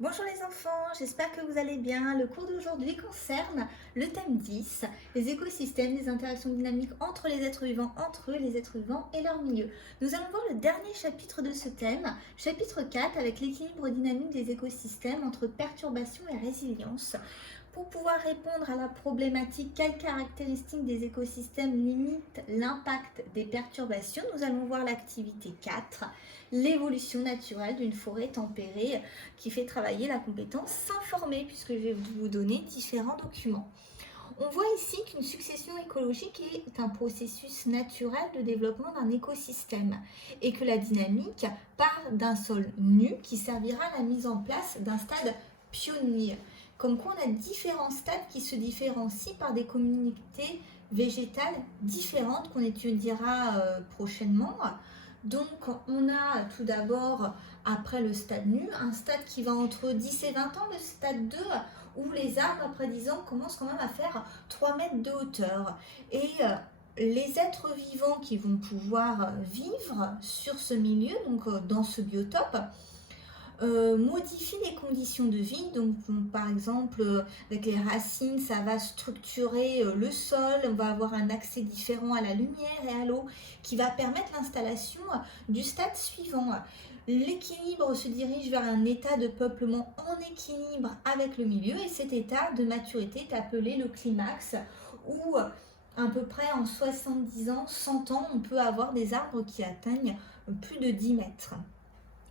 Bonjour les enfants, j'espère que vous allez bien. Le cours d'aujourd'hui concerne le thème 10, les écosystèmes, les interactions dynamiques entre les êtres vivants, entre eux, les êtres vivants et leur milieu. Nous allons voir le dernier chapitre de ce thème, chapitre 4, avec l'équilibre dynamique des écosystèmes entre perturbation et résilience. Pour pouvoir répondre à la problématique quelles caractéristiques des écosystèmes limitent l'impact des perturbations, nous allons voir l'activité 4, l'évolution naturelle d'une forêt tempérée qui fait travailler la compétence s'informer, puisque je vais vous donner différents documents. On voit ici qu'une succession écologique est un processus naturel de développement d'un écosystème et que la dynamique part d'un sol nu qui servira à la mise en place d'un stade pionnier. Comme quoi on a différents stades qui se différencient par des communautés végétales différentes qu'on étudiera prochainement. Donc on a tout d'abord, après le stade nu, un stade qui va entre 10 et 20 ans, le stade 2, où les arbres, après 10 ans, commencent quand même à faire 3 mètres de hauteur. Et les êtres vivants qui vont pouvoir vivre sur ce milieu, donc dans ce biotope, modifie les conditions de vie. Donc, par exemple, avec les racines, ça va structurer le sol, on va avoir un accès différent à la lumière et à l'eau qui va permettre l'installation du stade suivant. L'équilibre se dirige vers un état de peuplement en équilibre avec le milieu et cet état de maturité est appelé le climax où à peu près en 70 ans, 100 ans, on peut avoir des arbres qui atteignent plus de 10 mètres.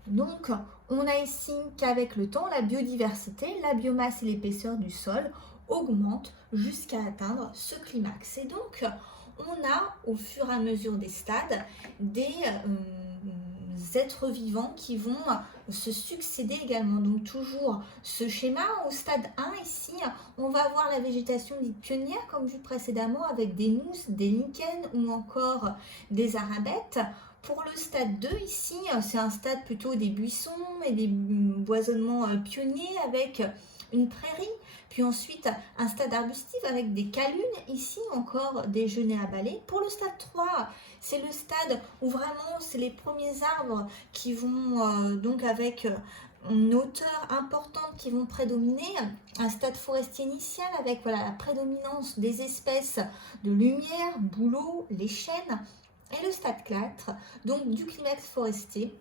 Donc, on a ici qu'avec le temps, la biodiversité, la biomasse et l'épaisseur du sol augmentent jusqu'à atteindre ce climax. Et donc, on a au fur et à mesure des stades des êtres vivants qui vont se succéder également. Donc toujours ce schéma, au stade 1 ici, on va avoir la végétation dite pionnière comme vu précédemment avec des mousses, des lichens ou encore des arabètes. Pour le stade 2 ici, c'est un stade plutôt des buissons et des boisonnements pionniers avec une prairie, puis ensuite un stade arbustif avec des calunes, ici encore des genêts à balais. Pour le stade 3, c'est le stade où vraiment c'est les premiers arbres qui vont donc avec une hauteur importante qui vont prédominer, un stade forestier initial avec voilà, la prédominance des espèces de lumière, bouleaux, les chênes, et le stade 4, donc du climax forestier.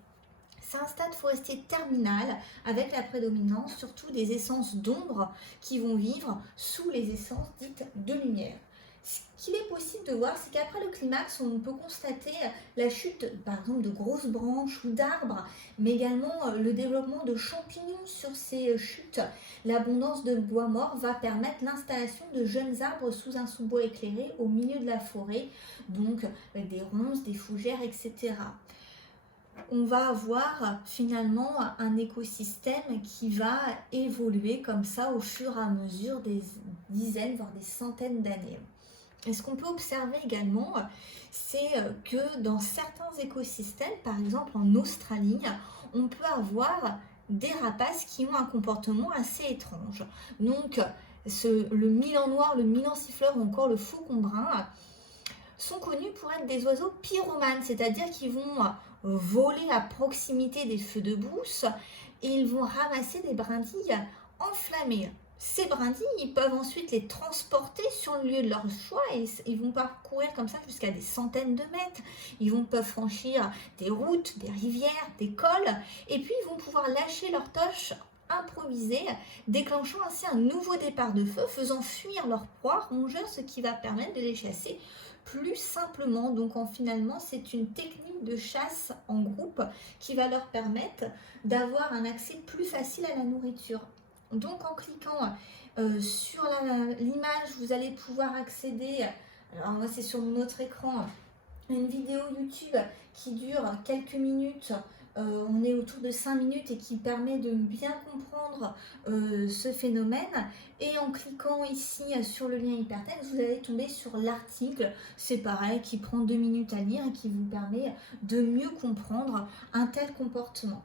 C'est un stade forestier terminal avec la prédominance surtout des essences d'ombre qui vont vivre sous les essences dites de lumière. Ce qu'il est possible de voir, c'est qu'après le climax, on peut constater la chute, par exemple, de grosses branches ou d'arbres, mais également le développement de champignons sur ces chutes. L'abondance de bois mort va permettre l'installation de jeunes arbres sous un sous-bois éclairé au milieu de la forêt, donc avec des ronces, des fougères, etc. On va avoir finalement un écosystème qui va évoluer comme ça au fur et à mesure des dizaines, voire des centaines d'années. Et ce qu'on peut observer également, c'est que dans certains écosystèmes, par exemple en Australie, on peut avoir des rapaces qui ont un comportement assez étrange. Donc, le milan noir, le milan siffleur ou encore le faucon brun sont connus pour être des oiseaux pyromanes, c'est-à-dire qu'ils vont voler à proximité des feux de brousse et ils vont ramasser des brindilles enflammées. Ces brindilles, ils peuvent ensuite les transporter sur le lieu de leur choix et ils vont parcourir comme ça jusqu'à des centaines de mètres. Peuvent franchir des routes, des rivières, des cols et puis ils vont pouvoir lâcher leurs toches improvisées, déclenchant ainsi un nouveau départ de feu, faisant fuir leur proie rongeur, ce qui va permettre de les chasser plus simplement. Donc finalement, c'est une technique de chasse en groupe qui va leur permettre d'avoir un accès plus facile à la nourriture. Donc en cliquant sur l'image, vous allez pouvoir accéder, alors moi c'est sur notre écran, une vidéo YouTube qui dure quelques minutes, on est autour de 5 minutes et qui permet de bien comprendre ce phénomène. Et en cliquant ici sur le lien hypertexte, vous allez tomber sur l'article, c'est pareil, qui prend 2 minutes à lire et qui vous permet de mieux comprendre un tel comportement.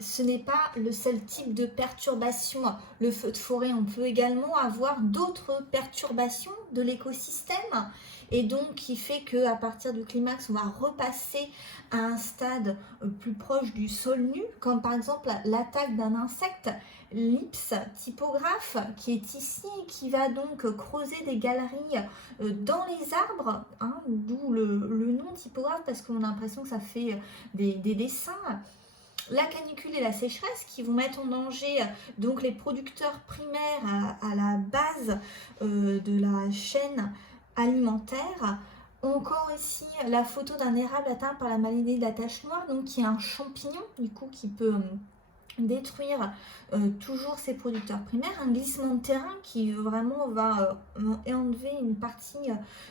ce n'est pas le seul type de perturbation. Le feu de forêt, on peut également avoir d'autres perturbations de l'écosystème et donc qui fait qu'à partir du climax, on va repasser à un stade plus proche du sol nu, comme par exemple l'attaque d'un insecte, l'ips typographe qui est ici et qui va donc creuser des galeries dans les arbres, hein, d'où le nom typographe parce qu'on a l'impression que ça fait des dessins. La canicule et la sécheresse qui vont mettre en danger donc les producteurs primaires à la base de la chaîne alimentaire. Encore ici la photo d'un érable atteint par la maladie de la tache noire, donc qui est un champignon du coup qui peut détruire toujours ses producteurs primaires, un glissement de terrain qui vraiment va enlever une partie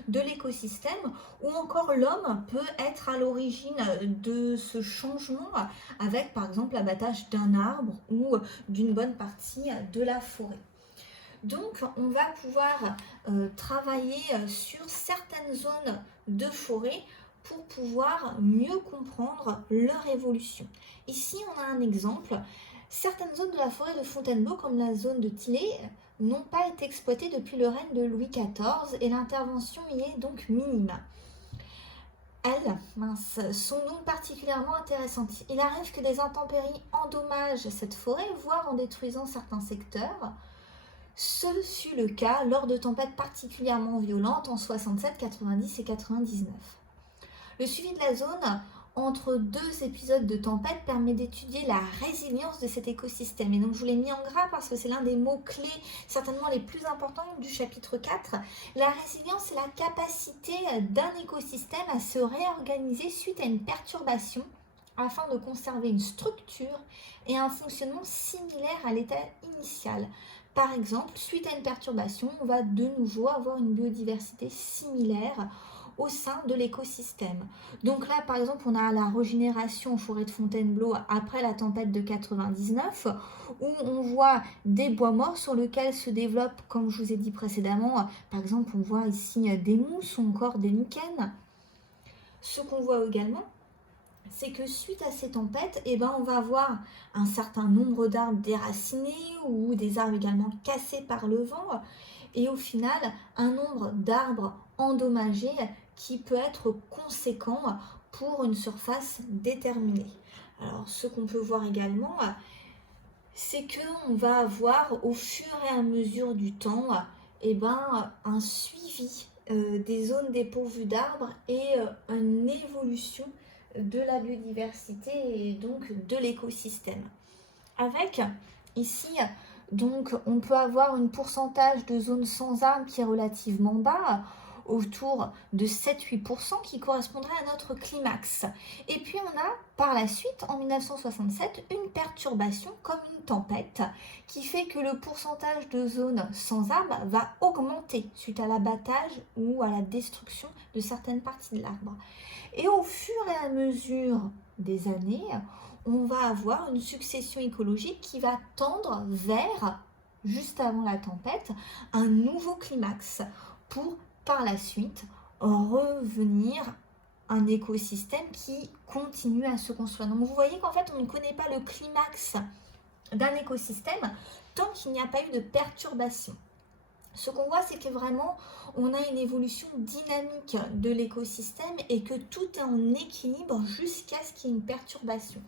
de l'écosystème, ou encore l'homme peut être à l'origine de ce changement avec par exemple l'abattage d'un arbre ou d'une bonne partie de la forêt. Donc on va pouvoir travailler sur certaines zones de forêt pour pouvoir mieux comprendre leur évolution. Ici, on a un exemple. Certaines zones de la forêt de Fontainebleau, comme la zone de Tillé, n'ont pas été exploitées depuis le règne de Louis XIV et l'intervention y est donc minime. Elles sont donc particulièrement intéressantes. Il arrive que des intempéries endommagent cette forêt, voire en détruisant certains secteurs. Ce fut le cas lors de tempêtes particulièrement violentes en 67, 90 et 99. Le suivi de la zone entre deux épisodes de tempête permet d'étudier la résilience de cet écosystème. Et donc je vous l'ai mis en gras parce que c'est l'un des mots-clés, certainement les plus importants du chapitre 4. La résilience, c'est la capacité d'un écosystème à se réorganiser suite à une perturbation afin de conserver une structure et un fonctionnement similaire à l'état initial. Par exemple, suite à une perturbation, on va de nouveau avoir une biodiversité similaire au sein de l'écosystème. Donc là, par exemple, on a la régénération en forêt de Fontainebleau après la tempête de 99, où on voit des bois morts sur lesquels se développent, comme je vous ai dit précédemment, par exemple, on voit ici des mousses ou encore des lichens. Ce qu'on voit également, c'est que suite à ces tempêtes, on va avoir un certain nombre d'arbres déracinés ou des arbres également cassés par le vent, et au final, un nombre d'arbres endommagés qui peut être conséquent pour une surface déterminée. Alors, ce qu'on peut voir également, c'est qu'on va avoir au fur et à mesure du temps un suivi des zones dépourvues d'arbres et une évolution de la biodiversité et donc de l'écosystème. Avec ici, donc on peut avoir un pourcentage de zones sans arbres qui est relativement bas, autour de 7-8% qui correspondrait à notre climax. Et puis on a par la suite, en 1967, une perturbation comme une tempête qui fait que le pourcentage de zones sans arbres va augmenter suite à l'abattage ou à la destruction de certaines parties de l'arbre. Et au fur et à mesure des années, on va avoir une succession écologique qui va tendre vers, juste avant la tempête, un nouveau climax pour par la suite revenir un écosystème qui continue à se construire. Donc vous voyez qu'en fait on ne connaît pas le climax d'un écosystème tant qu'il n'y a pas eu de perturbation. Ce qu'on voit, c'est que vraiment on a une évolution dynamique de l'écosystème et que tout est en équilibre jusqu'à ce qu'il y ait une perturbation.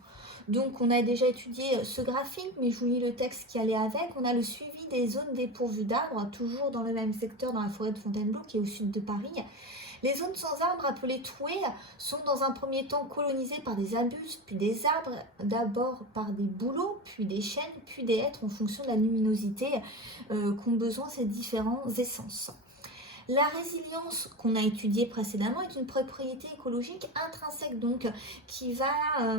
Donc on a déjà étudié ce graphique, mais je vous lis le texte qui allait avec. On a le suivi des zones dépourvues d'arbres, toujours dans le même secteur, dans la forêt de Fontainebleau, qui est au sud de Paris. Les zones sans arbres, appelées trouées, sont dans un premier temps colonisées par des arbustes, puis des arbres, d'abord par des bouleaux, puis des chênes, puis des hêtres en fonction de la luminosité qu'ont besoin ces différentes essences. La résilience qu'on a étudiée précédemment est une propriété écologique intrinsèque donc qui va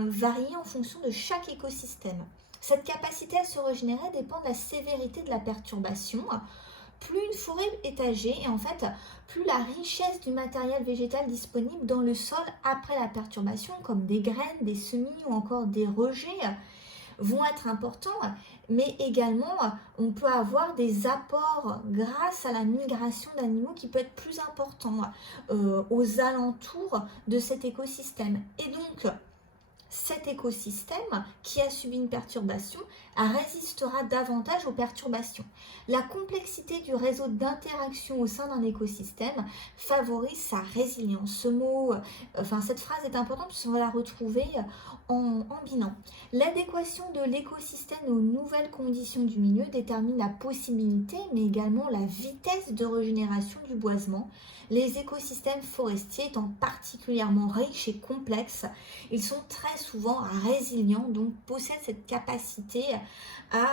varier en fonction de chaque écosystème. Cette capacité à se régénérer dépend de la sévérité de la perturbation. Plus une forêt est âgée et en fait plus la richesse du matériel végétal disponible dans le sol après la perturbation comme des graines, des semis ou encore des rejets vont être importants, mais également on peut avoir des apports grâce à la migration d'animaux qui peut être plus important aux alentours de cet écosystème. Et donc cet écosystème qui a subi une perturbation résistera davantage aux perturbations. La complexité du réseau d'interaction au sein d'un écosystème favorise sa résilience. Cette phrase est importante parce qu'on va la retrouver en bilan. L'adéquation de l'écosystème aux nouvelles conditions du milieu détermine la possibilité, mais également la vitesse de régénération du boisement. Les écosystèmes forestiers étant particulièrement riches et complexes, ils sont très souvent résilients, donc possèdent cette capacité à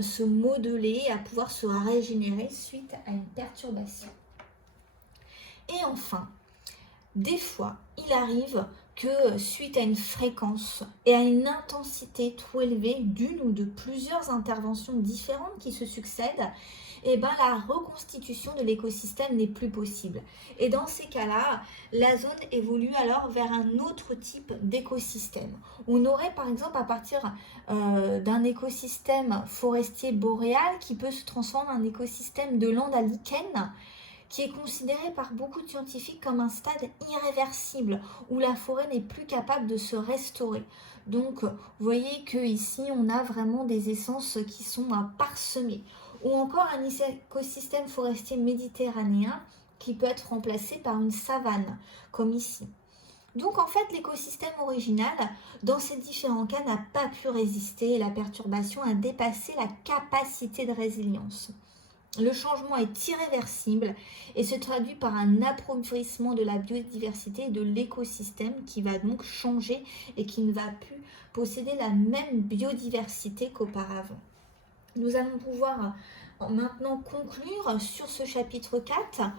se modeler, à pouvoir se régénérer suite à une perturbation. Et enfin, des fois, il arrive que suite à une fréquence et à une intensité trop élevée d'une ou de plusieurs interventions différentes qui se succèdent, la reconstitution de l'écosystème n'est plus possible. Et dans ces cas-là, la zone évolue alors vers un autre type d'écosystème. On aurait par exemple à partir d'un écosystème forestier boréal qui peut se transformer en écosystème de lande à lichen, qui est considéré par beaucoup de scientifiques comme un stade irréversible où la forêt n'est plus capable de se restaurer. Donc, vous voyez qu'ici, on a vraiment des essences qui sont parsemées. Ou encore un écosystème forestier méditerranéen qui peut être remplacé par une savane, comme ici. Donc, en fait, l'écosystème original, dans ces différents cas, n'a pas pu résister et la perturbation a dépassé la capacité de résilience. Le changement est irréversible et se traduit par un appauvrissement de la biodiversité et de l'écosystème qui va donc changer et qui ne va plus posséder la même biodiversité qu'auparavant. Nous allons pouvoir maintenant conclure sur ce chapitre 4.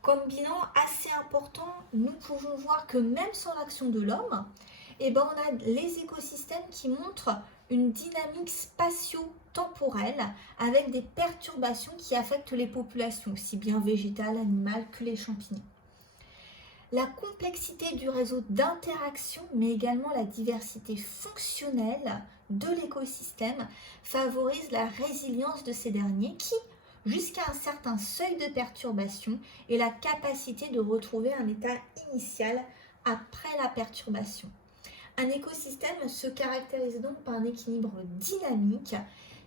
Comme bilan assez important, nous pouvons voir que même sans l'action de l'homme, on a les écosystèmes qui montrent une dynamique spatio-temporelle avec des perturbations qui affectent les populations, aussi bien végétales, animales que les champignons. La complexité du réseau d'interaction, mais également la diversité fonctionnelle de l'écosystème favorise la résilience de ces derniers qui, jusqu'à un certain seuil de perturbation, et la capacité de retrouver un état initial après la perturbation. Un écosystème se caractérise donc par un équilibre dynamique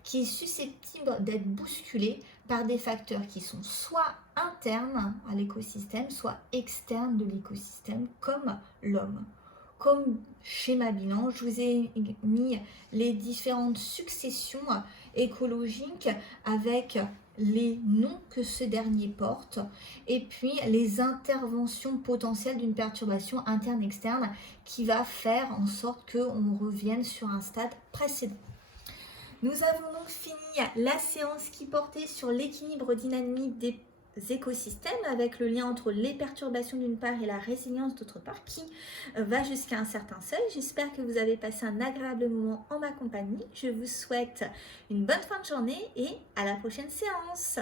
qui est susceptible d'être bousculé par des facteurs qui sont soit internes à l'écosystème, soit externes de l'écosystème, comme l'homme. Comme schéma bilan, je vous ai mis les différentes successions écologiques avec les noms que ce dernier porte et puis les interventions potentielles d'une perturbation interne-externe qui va faire en sorte qu'on revienne sur un stade précédent. Nous avons donc fini la séance qui portait sur l'équilibre dynamique des écosystèmes avec le lien entre les perturbations d'une part et la résilience d'autre part qui va jusqu'à un certain seuil. J'espère que vous avez passé un agréable moment en ma compagnie. Je vous souhaite une bonne fin de journée et à la prochaine séance.